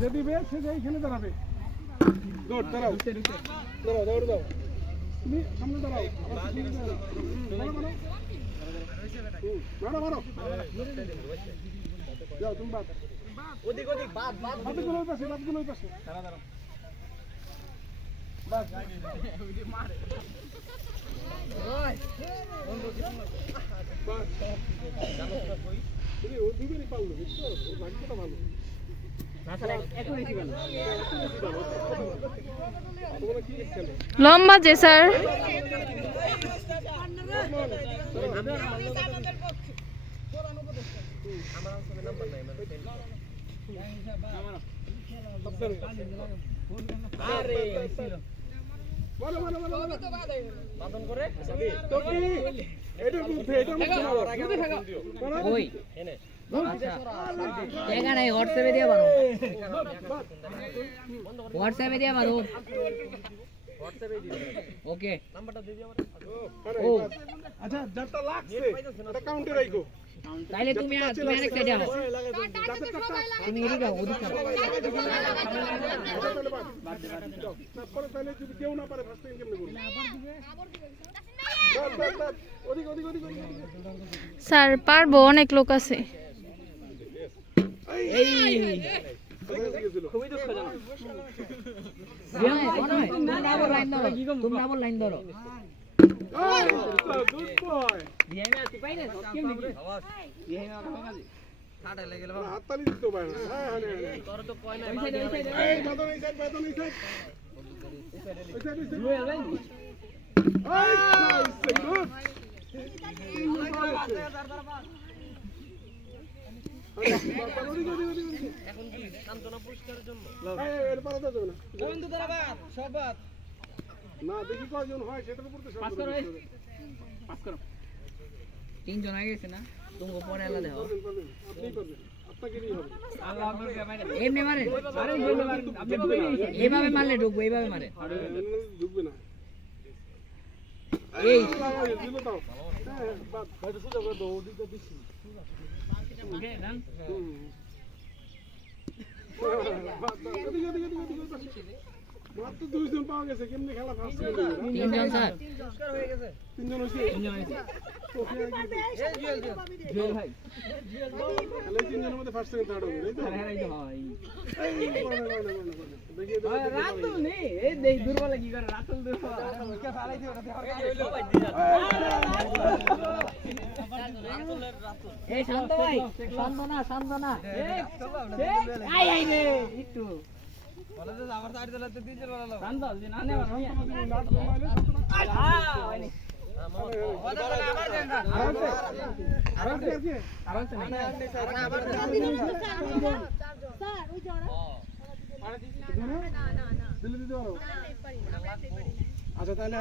যে দিবে সে এইখানে দাঁড়াবে। দৌড় দাঁড়াও, দাঁড়াও, দৌড় দাও। তুমি সামনে দাঁড়াও, মারো মারো মারো, যাও তুমি বাদ, ওদিক ওদিক বাদ বাদ, বাদগুলোর পাশে, বাদগুলোর পাশে দাঁড়া দাঁড়াও, বাদ ওই মারে ওই বন্ধু কি বাদ জানো তো কই তুমি ও দিবেই পারলো, বুঝছো? ও লাগটা ভালো না, স্যার একটু বেশি ভালো, তোমরা কি খেলো লম্বা যে স্যার আরে বলো বলো বলো তো বাদন করে তো কি এটা বুঝে, এটা বুঝে ওই এনে আচ্ছা দেখা নাই হোয়াটসঅ্যাপে দিয়া পারো, হোয়াটসঅ্যাপে দিয়া পারো, হোয়াটসঅ্যাপে দিও, ওকে নাম্বারটা দিয়ে দিও আমার। ও আচ্ছা যারটা লাগছে এটা কাউন্টে রাখো, তাইলে তুমি আরেক সাইডে আও, তুমি এদিকে যাও, ওদিকে যাও, না পরে তাহলে যদি কেউ না পারে ফার্স্ট টাইম কেমনে করবে, বাদ বাদ বাদ, ওদিক ওদিক ওদিক ওদিক, স্যার পারবো, অনেক লোক আছে। এই খুবই দুঃখজনক, তুমি আবার লাইন ধরো, তুমি আবার লাইন ধরো, গুড বয়, হাততালি দিতে পারে না, হ্যাঁ হ্যাঁ তোর তো কয় না, এই বাদন এই সাইড, বাদন এই সাইড, এই সাইড এই গুড, এখন কি সান্তনা পুরস্কারের জন্য এর পরে তো যাবে না বন্ধু দ্বারা বাদ সব বাদ না, দেখি কয়জন হয় সেটার উপর তো সব পাস করো, পাস করো, তিনজন হয়ে গেছে না, তুমি পরে এলা দাও, আপনি করবেন, আপনাকে নিয়ে হবে, আল্লাহ আপনাকে মারে, এমনি মারে, আরে আপনি ঢুকবেন না, এইভাবে মারলে ঢুকবো, এইভাবে মারে, ঢুকবে না, এই দিলো দাও, হ্যাঁ বাদ বাইরে সুযোগ করে দাও, ওদিকটা দিছি ওকে ডান, ওদিকে ওদিকে ওদিকে মাত্র দুইজন পাওয়া গেছে, কেমনে খেলা ফার্স্ট তিনজন স্যার, তিনজন হয়েছে, জুয়েল ভাই, তাহলে তিনজনের মধ্যে ফার্স্ট সেকেন্ড থার্ড হবে, তাই তো? রাতুল নেই, এই দেখ দুর্বলে কি করে, রাতুল দুর্বল এই শান্ত ভাই, শান্ত না, শান্ত না, আই আই রে একটু বলে যে আমার সাইড দিলাতে তিনজন বলালো, শান্ত যে না নেবা রহিয়া হয়নি আবার দেন না আবার স্যার ওই জরা দিল্লি দিতে পারো, আচ্ছা তাহলে